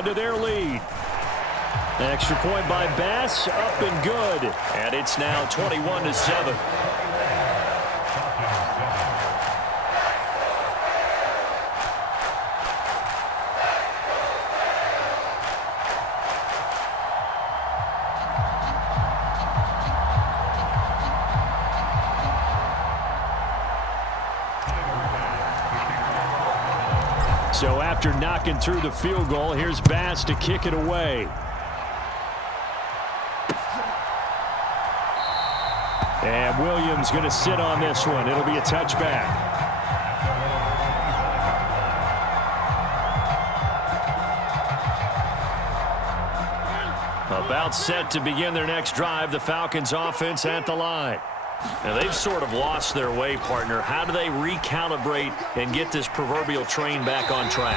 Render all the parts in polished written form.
on to their lead. Extra point by Bass, up and good. And it's now 21-7. So after knocking through the field goal, here's Bass to kick it away. And Williams going to sit on this one. It'll be a touchback. About set to begin their next drive, the Falcons offense at the line. Now, they've sort of lost their way, partner. How do they recalibrate and get this proverbial train back on track?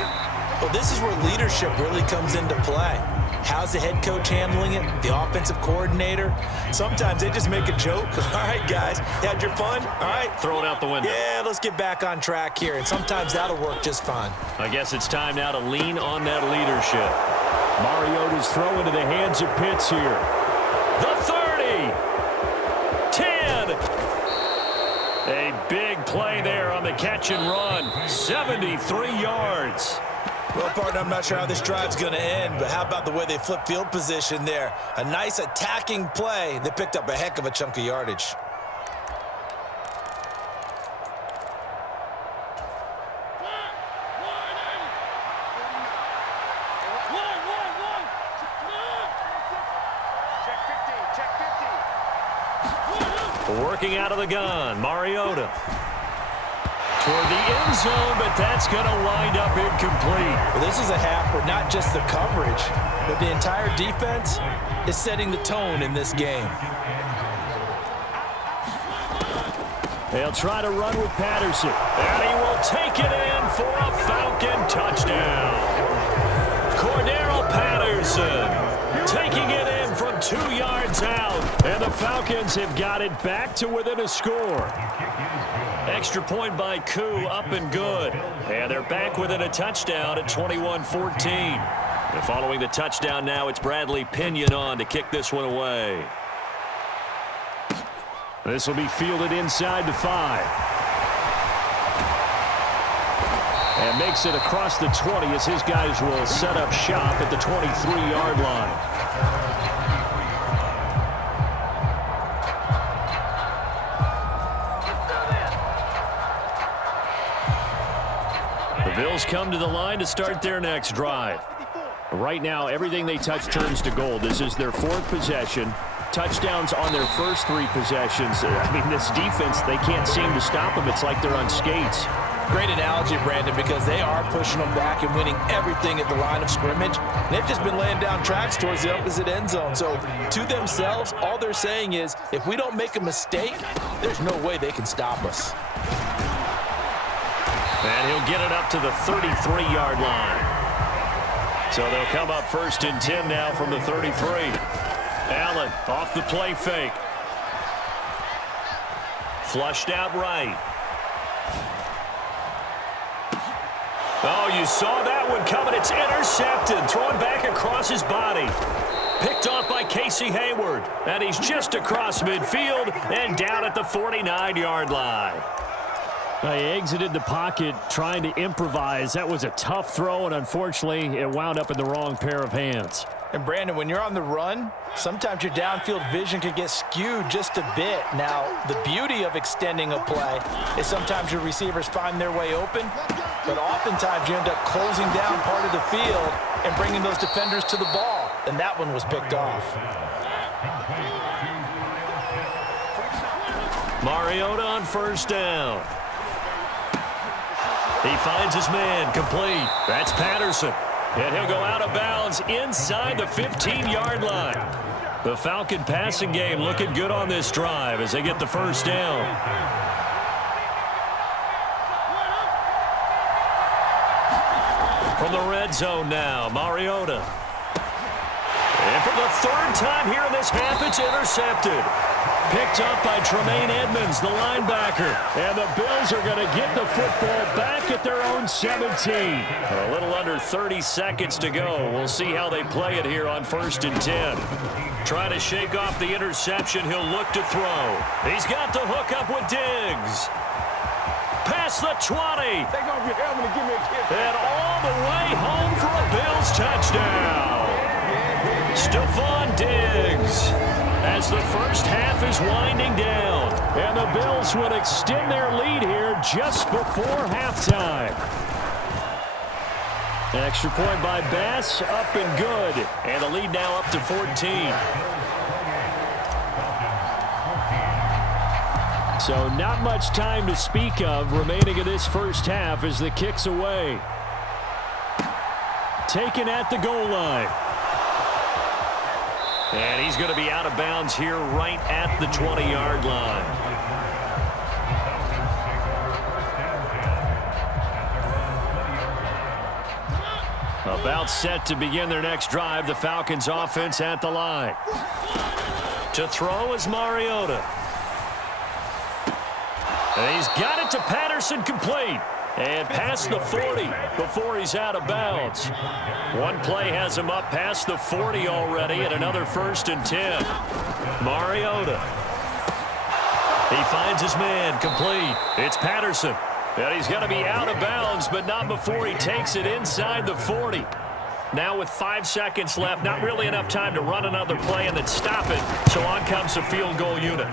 Well, this is where leadership really comes into play. How's the head coach handling it? The offensive coordinator? Sometimes they just make a joke. All right, guys, had your fun? All right. Throw it out the window. Yeah, let's get back on track here. And sometimes that'll work just fine. I guess it's time now to lean on that leadership. Mariota's throw into the hands of Pitts here. The 30. 10. A big play there on the catch and run. 73 yards. Well, partner, I'm not sure how this drive's going to end, but how about the way they flip field position there? A nice attacking play. They picked up a heck of a chunk of yardage. Working out of the gun, Mariota. Toward the end zone, but that's going to wind up incomplete. Well, this is a half where not just the coverage, but the entire defense is setting the tone in this game. They'll try to run with Patterson. And he will take it in for a Falcon touchdown. Cordero Patterson taking it in from 2 yards out. And the Falcons have got it back to within a score. Extra point by Koo, up and good. And they're back within a touchdown at 21-14. And following the touchdown now, it's Bradley Pinion on to kick this one away. This will be fielded inside the 5. And makes it across the 20 as his guys will set up shop at the 23-yard line. The Bills come to the line to start their next drive. Right now, everything they touch turns to gold. This is their 4th possession. Touchdowns on their first 3 possessions. I mean, this defense, they can't seem to stop them. It's like they're on skates. Great analogy, Brandon, because they are pushing them back and winning everything at the line of scrimmage. They've just been laying down tracks towards the opposite end zone. So to themselves, all they're saying is, if we don't make a mistake, there's no way they can stop us. And he'll get it up to the 33-yard line. So they'll come up 1st and 10 now from the 33. Allen off the play fake. Flushed out right. Oh, you saw that one coming. It's intercepted. Thrown back across his body. Picked off by Casey Hayward. And he's just across midfield and down at the 49-yard line. He exited the pocket trying to improvise. That was a tough throw, and unfortunately, it wound up in the wrong pair of hands. And, Brandon, when you're on the run, sometimes your downfield vision can get skewed just a bit. Now, the beauty of extending a play is sometimes your receivers find their way open, but oftentimes you end up closing down part of the field and bringing those defenders to the ball, and that one was picked off. Mariota on 1st down. He finds his man, complete. That's Patterson. And he'll go out of bounds inside the 15-yard line. The Falcon passing game looking good on this drive as they get the 1st down. From the red zone now, Mariota. And for the 3rd time here in this half, it's intercepted. Picked up by Tremaine Edmonds, the linebacker. And the Bills are going to get the football back at their own 17. A little under 30 seconds to go. We'll see how they play it here on 1st and 10. Trying to shake off the interception. He'll look to throw. He's got the hook up with Diggs. Past the 20. And all the way home for a Bills touchdown. Stephon Diggs. As the first half is winding down. And the Bills would extend their lead here just before halftime. An extra point by Bass, up and good. And the lead now up to 14. So not much time to speak of remaining in this first half as the kick's away. Taken at the goal line. And he's going to be out of bounds here right at the 20-yard line. About set to begin their next drive. The Falcons offense at the line. To throw is Mariota. And he's got it to Patterson, complete. And past the 40 before he's out of bounds. One play has him up past the 40 already, and another 1st and 10. Mariota. He finds his man, complete. It's Patterson. And he's going to be out of bounds, but not before he takes it inside the 40. Now with 5 seconds left, not really enough time to run another play and then stop it. So on comes the field goal unit.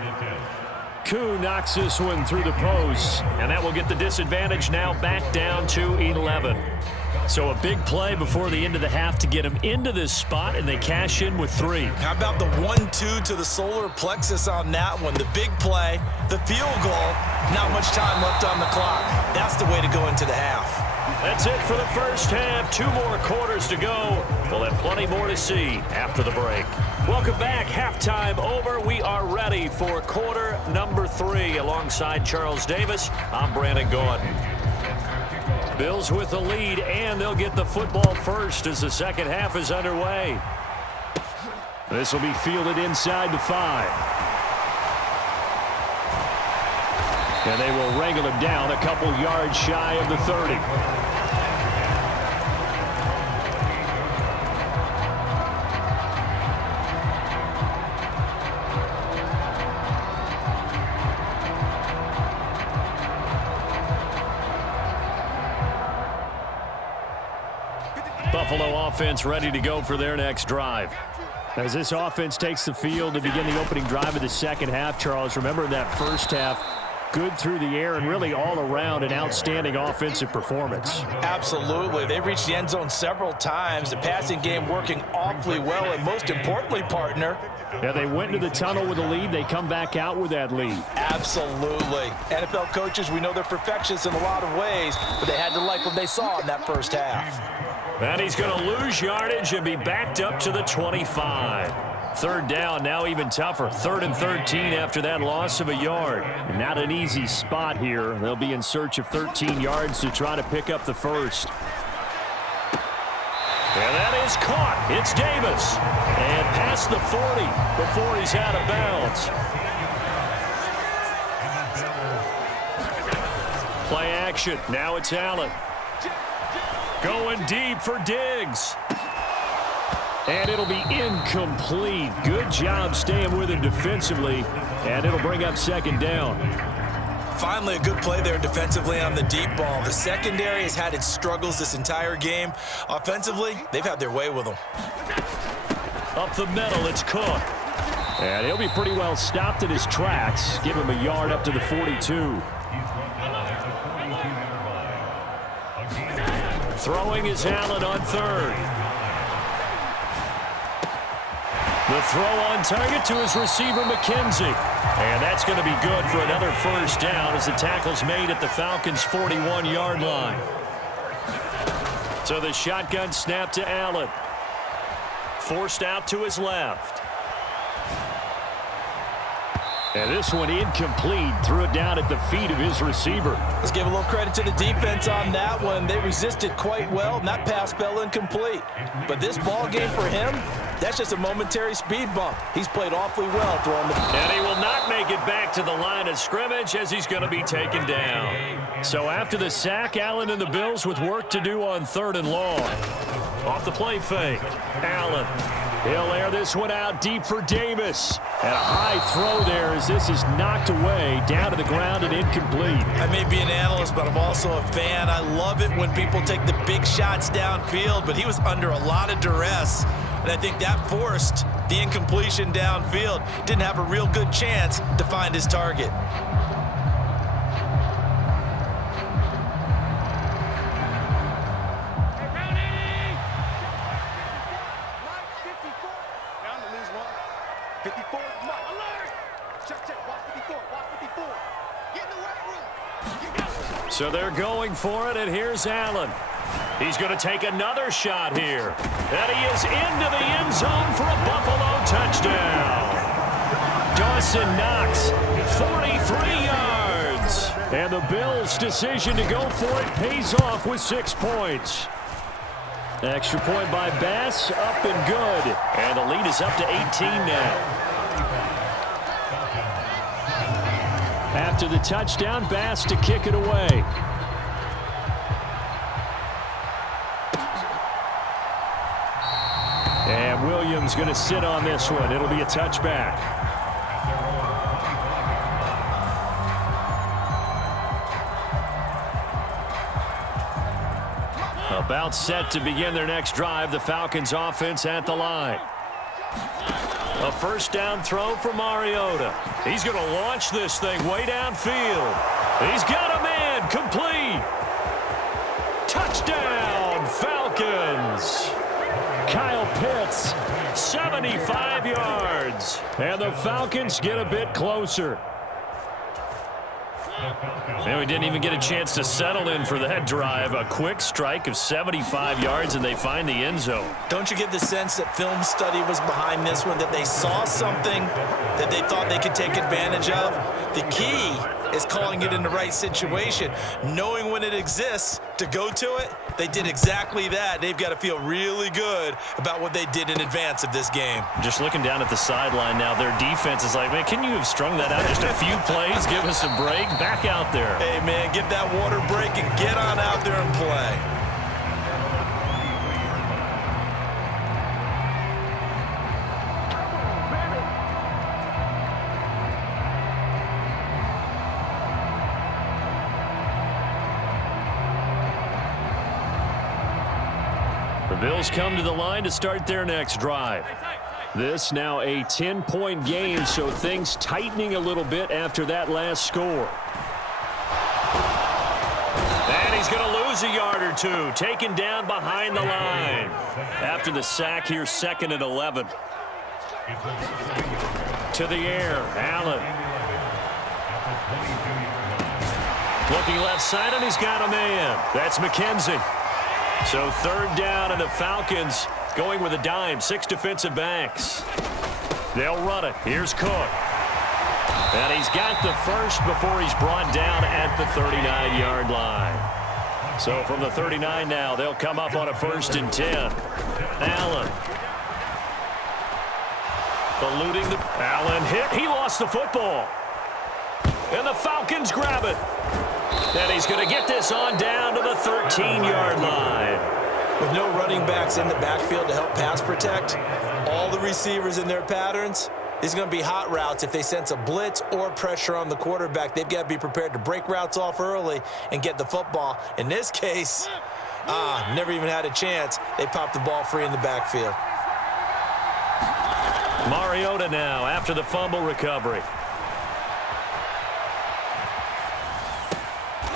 Koo knocks this one through the post, and that will get the disadvantage now back down to 11. So a big play before the end of the half to get him into this spot, and they cash in with 3. How about the 1-2 to the solar plexus on that one? The big play, the field goal, not much time left on the clock. That's the way to go into the half. That's it for the first half. 2 more quarters to go. We'll have plenty more to see after the break. Welcome back. Halftime over. We are ready for quarter number 3. Alongside Charles Davis, I'm Brandon Gordon. Bills with the lead, and they'll get the football first as the second half is underway. This will be fielded inside the 5. And they will wrangle him down a couple yards shy of the 30. Buffalo offense ready to go for their next drive. As this offense takes the field to begin the opening drive of the second half, Charles, remember that first half, good through the air and really all around an outstanding offensive performance. Absolutely. They reached the end zone several times. The passing game working awfully well, and most importantly, partner, yeah, they went into the tunnel with a lead. They come back out with that lead. Absolutely. NFL coaches, we know they're perfectionists in a lot of ways, but they had to like what they saw in that first half. And he's going to lose yardage and be backed up to the 25. Third down, now even tougher. 3rd and 13 after that loss of a yard. Not an easy spot here. They'll be in search of 13 yards to try to pick up the first. And that is caught. It's Davis. And past the 40 before he's out of bounds. Play action. Now it's Allen. Going deep for Diggs. And it'll be incomplete. Good job staying with him defensively. And it'll bring up 2nd down. Finally, a good play there defensively on the deep ball. The secondary has had its struggles this entire game. Offensively, they've had their way with them. Up the middle, it's Cook. And he'll be pretty well stopped in his tracks. Give him a yard up to the 42. Throwing is Allen on 3rd. The throw on target to his receiver, McKenzie. And that's going to be good for another 1st down as the tackle's made at the Falcons' 41-yard line. So the shotgun snap to Allen. Forced out to his left. And this one incomplete. Threw it down at the feet of his receiver. Let's give a little credit to the defense on that one. They resisted quite well, and that pass fell incomplete. But this ball game for him, that's just a momentary speed bump. He's played awfully well throwing the ball. And he will not make it back to the line of scrimmage as he's going to be taken down. So after the sack, Allen and the Bills with work to do on 3rd and long. Off the play fake, Allen. He'll air this one out deep for Davis. And a high throw there as this is knocked away, down to the ground and incomplete. I may be an analyst, but I'm also a fan. I love it when people take the big shots downfield, but he was under a lot of duress. And I think that forced the incompletion downfield. Didn't have a real good chance to find his target. So they're going for it, and here's Allen. He's going to take another shot here. And he is into the end zone for a Buffalo touchdown. Dawson Knox, 43 yards. And the Bills' decision to go for it pays off with 6 points. Extra point by Bass, up and good. And the lead is up to 18 now. After the touchdown, Bass to kick it away. And Williams going to sit on this one. It'll be a touchback. About set to begin their next drive. The Falcons offense at the line. A first down throw for Mariota. He's going to launch this thing way downfield. He's got a man complete. Touchdown, Falcons. Kyle Pitts, 75 yards. And the Falcons get a bit closer. And we didn't even get a chance to settle in for that drive. A quick strike of 75 yards, and they find the end zone. Don't you get the sense that film study was behind this one, that they saw something that they thought they could take advantage of? The key is calling it in the right situation, knowing when it exists to go to it. They did exactly that. They've got to feel really good about what they did in advance of this game. Just looking down at the sideline now, their defense is like, man, can you have strung that out just a few plays? Give us a break. Back out there. Hey, man, get that water break and get on out there and play. The Bills come to the line to start their next drive. This now a 10-point game, so things tightening a little bit after that last score. And he's going to lose a yard or two, taken down behind the line. After the sack here, 2nd and 11. To the air, Allen. Looking left side, and he's got a man. That's McKenzie. So 3rd down, and the Falcons going with a dime. 6 defensive backs. They'll run it. Here's Cook. And he's got the first before he's brought down at the 39-yard line. So from the 39 now, they'll come up on a 1st and 10. Allen. Eluding the... Allen hit. He lost the football. And the Falcons grab it. And he's going to get this on down to the 13-yard line. With no running backs in the backfield to help pass protect, all the receivers in their patterns, these are going to be hot routes. If they sense a blitz or pressure on the quarterback, they've got to be prepared to break routes off early and get the football. In this case, never even had a chance. They popped the ball free in the backfield. Mariota now after the fumble recovery.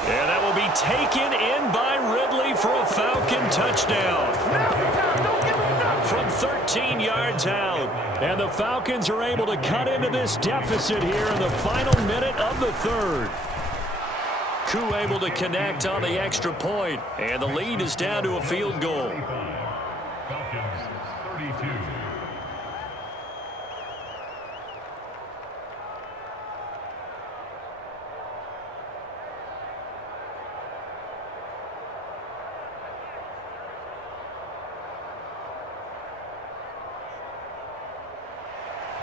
And that will be taken in by Ridley for a Falcon touchdown. From 13 yards out. And the Falcons are able to cut into this deficit here in the final minute of the 3rd. Koo able to connect on the extra point. And the lead is down to a field goal. Falcons 32.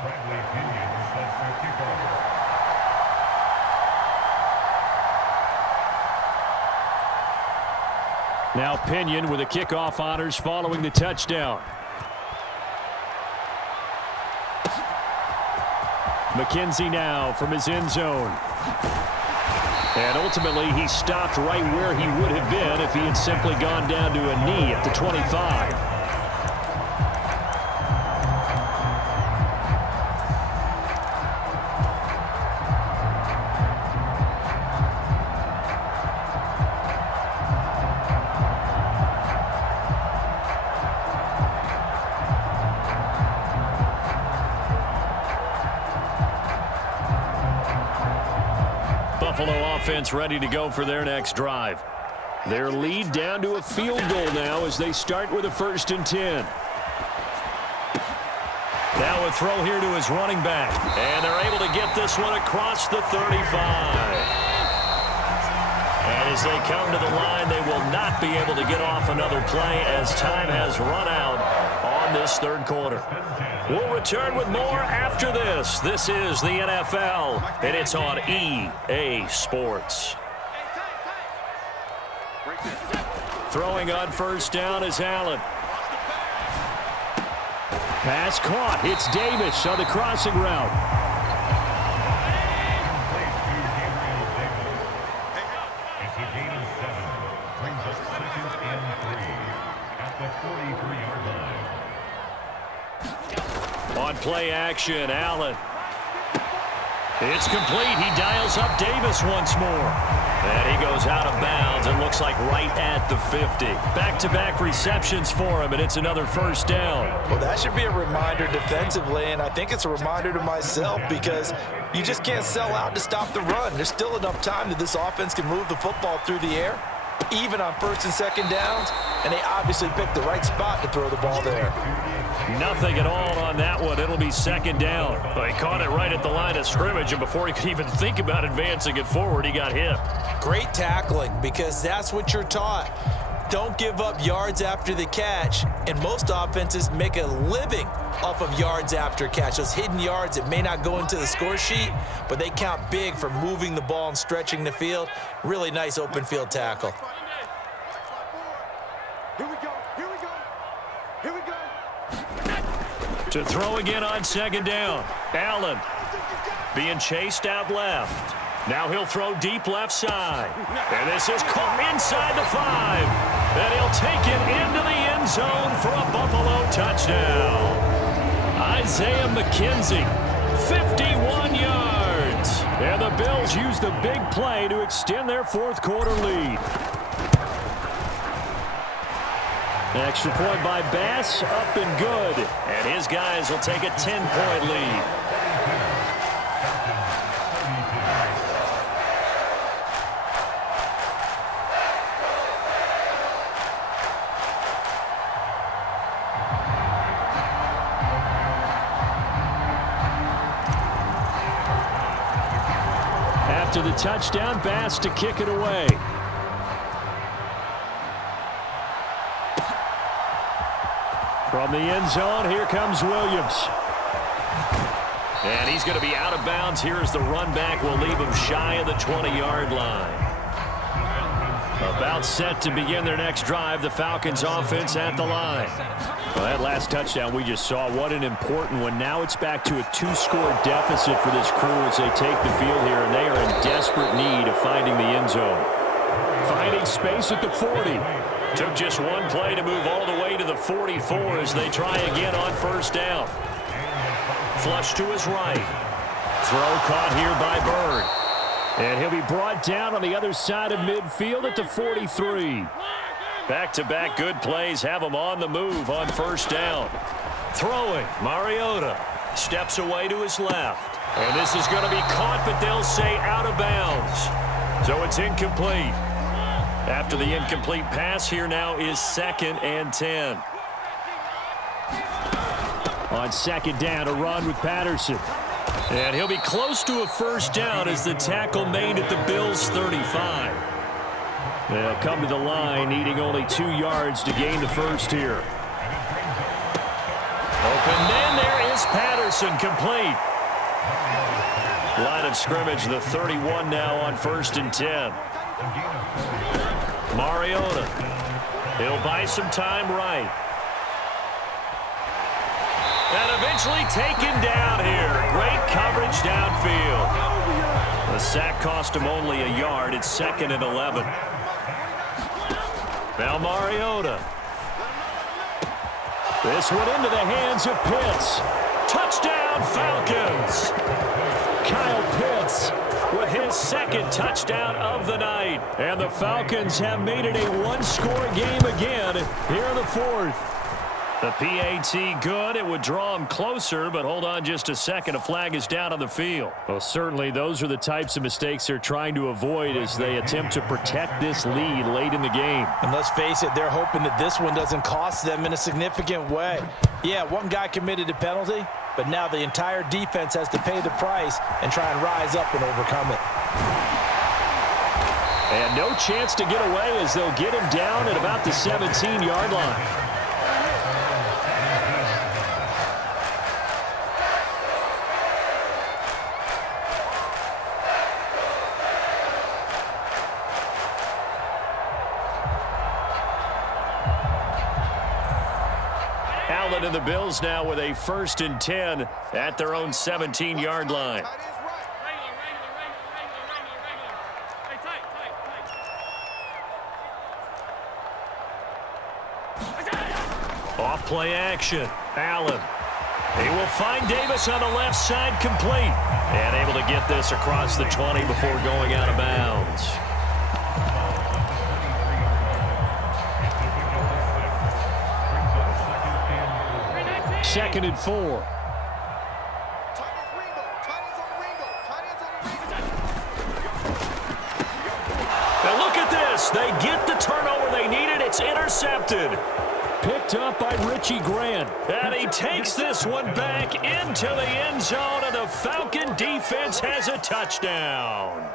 Bradley Pinion sets the kickoff. Now Pinion with the kickoff honors following the touchdown. McKenzie now from his end zone. And ultimately he stopped right where he would have been if he had simply gone down to a knee at the 25. Buffalo offense ready to go for their next drive. Their lead down to a field goal now as they start with a 1st and 10. Now a throw here to his running back. And they're able to get this one across the 35. And as they come to the line, they will not be able to get off another play as time has run out on this 3rd quarter. We'll return with more after this. This is the NFL, and it's on EA Sports. Throwing on 1st down is Allen. Pass caught. It's Davis on the crossing route. It's a gain of 7. Brings up 2nd and 3 at the 43-yard line. On play action, Allen. It's complete. He dials up Davis once more. And he goes out of bounds and looks like right at the 50. Back-to-back receptions for him, and it's another 1st down. Well, that should be a reminder defensively, and I think it's a reminder to myself because you just can't sell out to stop the run. There's still enough time that this offense can move the football through the air, even on 1st and 2nd downs, and they obviously picked the right spot to throw the ball there. Nothing at all on that one. It'll be 2nd down. Well, he caught it right at the line of scrimmage, and before he could even think about advancing it forward, he got hit. Great tackling, because that's what you're taught. Don't give up yards after the catch, and most offenses make a living off of yards after catch. Those hidden yards that may not go into the score sheet, but they count big for moving the ball and stretching the field. Really nice open field tackle. Here we go. Here we go. Here we go. To throw again on 2nd down. Allen being chased out left. Now he'll throw deep left side. And this is caught inside the 5. And he'll take it into the end zone for a Buffalo touchdown. Isaiah McKenzie, 51 yards. And the Bills use the big play to extend their 4th quarter lead. Extra point by Bass, up and good. And his guys will take a 10-point lead. After the touchdown, Bass to kick it away. From the end zone, here comes Williams. And he's going to be out of bounds here as the run back will leave him shy of the 20-yard line. About set to begin their next drive, the Falcons offense at the line. Well, that last touchdown we just saw, what an important one. Now it's back to a 2-score deficit for this crew as they take the field here, and they are in desperate need of finding the end zone. Finding space at the 40. Took just one play to move all the way to the 44 as they try again on 1st down. Flush to his right. Throw caught here by Bird. And he'll be brought down on the other side of midfield at the 43. Back-to-back good plays have him on the move on 1st down. Throwing, Mariota steps away to his left. And this is going to be caught, but they'll say out of bounds. So it's incomplete. After the incomplete pass, here now is 2nd and 10. On 2nd down, a run with Patterson. And he'll be close to a 1st down as the tackle made at the Bills' 35. They'll come to the line, needing only 2 yards to gain the 1st here. Open man, there is Pass Patterson complete. Line of scrimmage, the 31 now on 1st and 10. Mariota. He'll buy some time right. And eventually taken down here. Great coverage downfield. The sack cost him only a yard. It's 2nd and 11. Now Mariota. This one into the hands of Pitts. Touchdown, Falcons. Kyle Pitts with his 2nd touchdown of the night. And the Falcons have made it a one-score game again here in the 4th. The PAT good. It would draw him closer, but hold on just a second. A flag is down on the field. Well, certainly those are the types of mistakes they're trying to avoid as they attempt to protect this lead late in the game. And let's face it, they're hoping that this one doesn't cost them in a significant way. Yeah, one guy committed a penalty, but now the entire defense has to pay the price and try and rise up and overcome it. And no chance to get away as they'll get him down at about the 17-yard line. Allen and the Bills now with a 1st and 10 at their own 17-yard line. Off play action. Allen. He will find Davis on the left side complete. And able to get this across the 20 before going out of bounds. 2nd and 4. Now look at this. They get the turnover they needed. It's intercepted. Picked up by Richie Grant. And he takes this one back into the end zone, and the Falcon defense has a touchdown.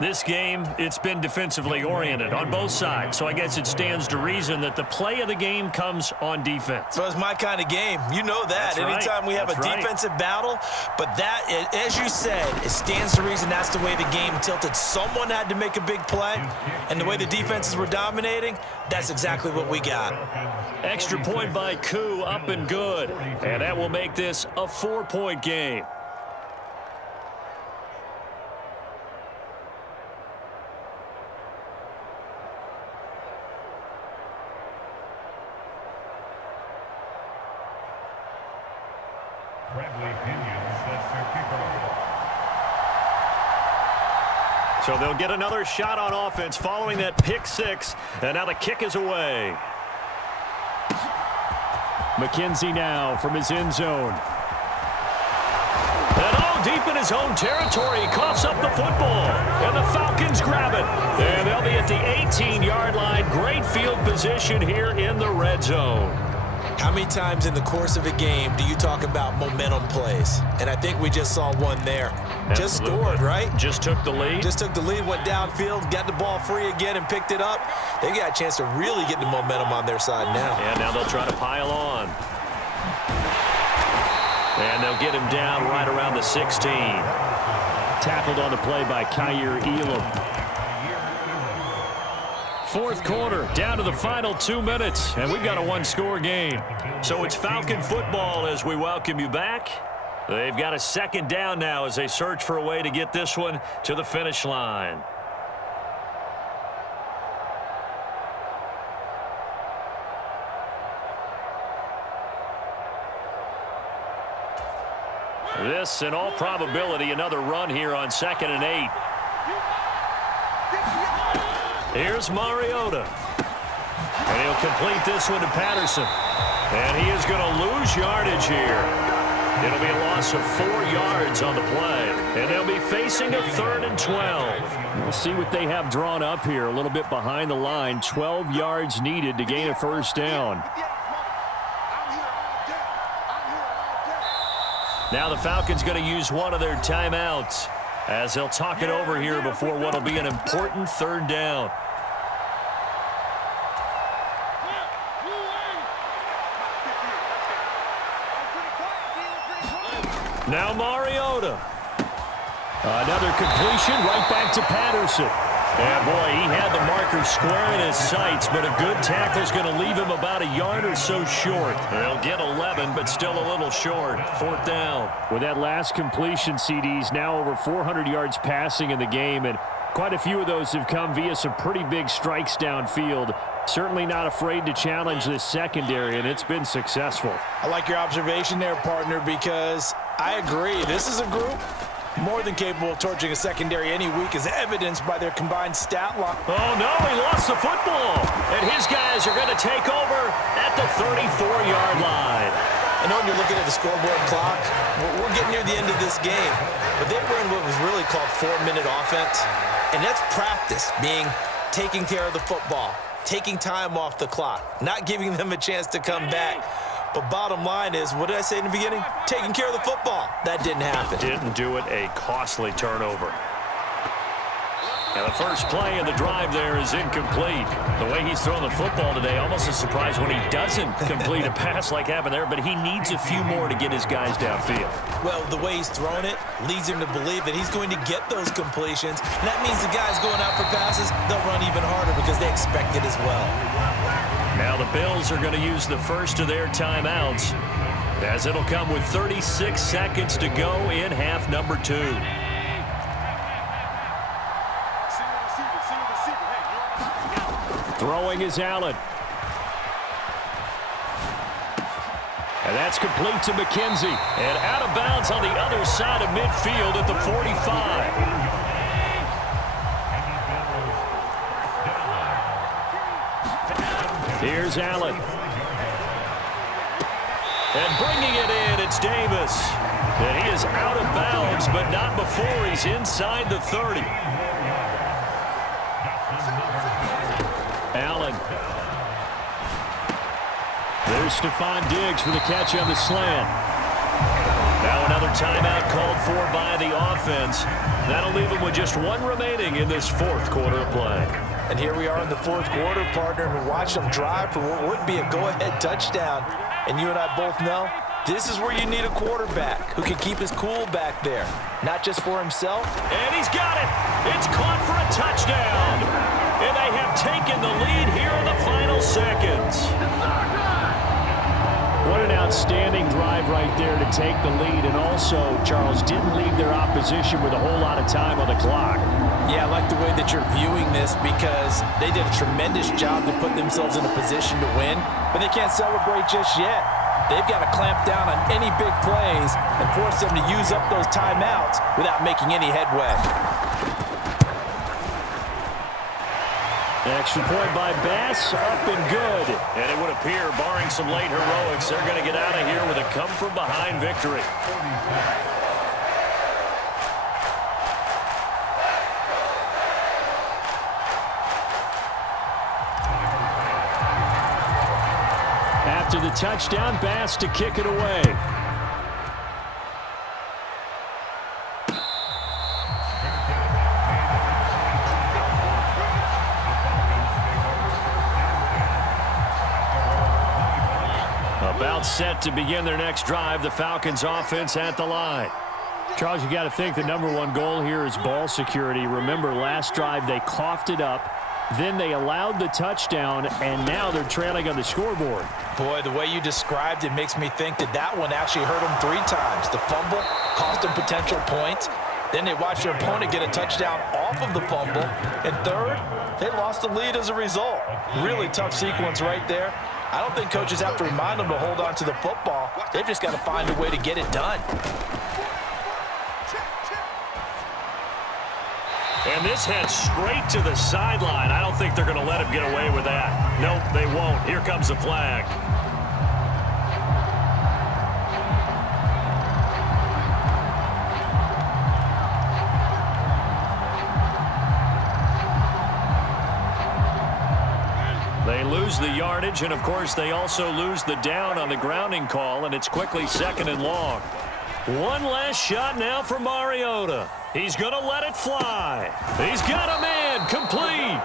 This game, it's been defensively oriented on both sides, so I guess it stands to reason that the play of the game comes on defense. So it's my kind of game. You know that. Anytime we have a defensive battle, but that, as you said, it stands to reason that's the way the game tilted. Someone had to make a big play, and the way the defenses were dominating, that's exactly what we got. Extra point by Koo, up and good, and that will make this a 4-point game. So they'll get another shot on offense following that pick 6, and now the kick is away. McKenzie now from his end zone. And deep in his own territory, he coughs up the football, and the Falcons grab it. And they'll be at the 18-yard line. Great field position here in the red zone. How many times in the course of a game do you talk about momentum plays? And I think we just saw one there. Absolutely. Just scored, right? Just took the lead. Just took the lead, went downfield, got the ball free again, and picked it up. They got a chance to really get the momentum on their side now. And now they'll try to pile on. And they'll get him down right around the 16. Tackled on the play by Kyer Elam. Fourth quarter, down to the final 2 minutes, and we've got a one-score game. So it's Falcon football as we welcome you back. They've got a second down now as they search for a way to get this one to the finish line. This, in all probability, another run here on 2nd and 8. Here's Mariota. And he'll complete this one to Patterson. And he is going to lose yardage here. It'll be a loss of 4 yards on the play. And they'll be facing a 3rd and 12. We'll see what they have drawn up here. A little bit behind the line. 12 yards needed to gain a first down. Now the Falcons going to use one of their timeouts as they'll talk it over here before what will be an important 3rd down. Now Mariota. Another completion right back to Patterson. And boy, he had the marker square in his sights, but a good tackle is going to leave him about a yard or so short. They'll get 11, but still a little short. 4th down. With that last completion, CD's now over 400 yards passing in the game, and quite a few of those have come via some pretty big strikes downfield. Certainly not afraid to challenge this secondary, and it's been successful. I like your observation there, partner, because I agree. This is a group more than capable of torching a secondary any week, as evidenced by their combined stat line. Oh, no, he lost the football. And his guys are going to take over at the 34-yard line. I know when you're looking at the scoreboard clock, we're getting near the end of this game, but they were in what was really called 4-minute offense, and that's practice, being taking care of the football, taking time off the clock, not giving them a chance to come back. But bottom line is, what did I say in the beginning? Taking care of the football. That didn't happen. Didn't do it, a costly turnover. And the first play of the drive there is incomplete. The way he's throwing the football today, almost a surprise when he doesn't complete a pass like happened there, but he needs a few more to get his guys downfield. Well, the way he's thrown it leads him to believe that he's going to get those completions. And that means the guys going out for passes, they'll run even harder because they expect it as well. Now the Bills are going to use the first of their timeouts, as it'll come with 36 seconds to go in half number 2. Throwing is Allen. And that's complete to McKenzie. And out of bounds on the other side of midfield at the 45. Here's Allen. And bringing it in, it's Davis. And he is out of bounds, but not before he's inside the 30. Allen. There's Stephon Diggs for the catch on the slant. Now another timeout called for by the offense. That'll leave him with just one remaining in this 4th quarter of play. And here we are in the 4th quarter, partner, and we watch them drive for what would be a go-ahead touchdown. And you and I both know this is where you need a quarterback who can keep his cool back there, not just for himself. And he's got it. It's caught for a touchdown. And they have taken the lead here in the final seconds. What an outstanding drive right there to take the lead, and also, Charles, didn't leave their opposition with a whole lot of time on the clock. Yeah, I like the way that you're viewing this, because they did a tremendous job to put themselves in a position to win, but they can't celebrate just yet. They've got to clamp down on any big plays and force them to use up those timeouts without making any headway. Extra point by Bass, up and good. And it would appear, barring some late heroics, they're going to get out of here with a come-from-behind victory. After the touchdown, Bass to kick it away. About set to begin their next drive, the Falcons offense at the line. Charles, you got to think the #1 goal here is ball security. Remember, last drive they coughed it up, then they allowed the touchdown, and now they're trailing on the scoreboard. Boy, the way you described it makes me think that that one actually hurt them 3 times. The fumble cost them potential points. Then they watched their opponent get a touchdown off of the fumble. And third, they lost the lead as a result. Really tough sequence right there. I don't think coaches have to remind them to hold on to the football. They've just got to find a way to get it done. And this heads straight to the sideline. I don't think they're going to let him get away with that. Nope, they won't. Here comes the flag. They lose the yardage, and of course they also lose the down on the grounding call, and it's quickly 2nd and long. One last shot now for Mariota. He's going to let it fly. He's got a man complete.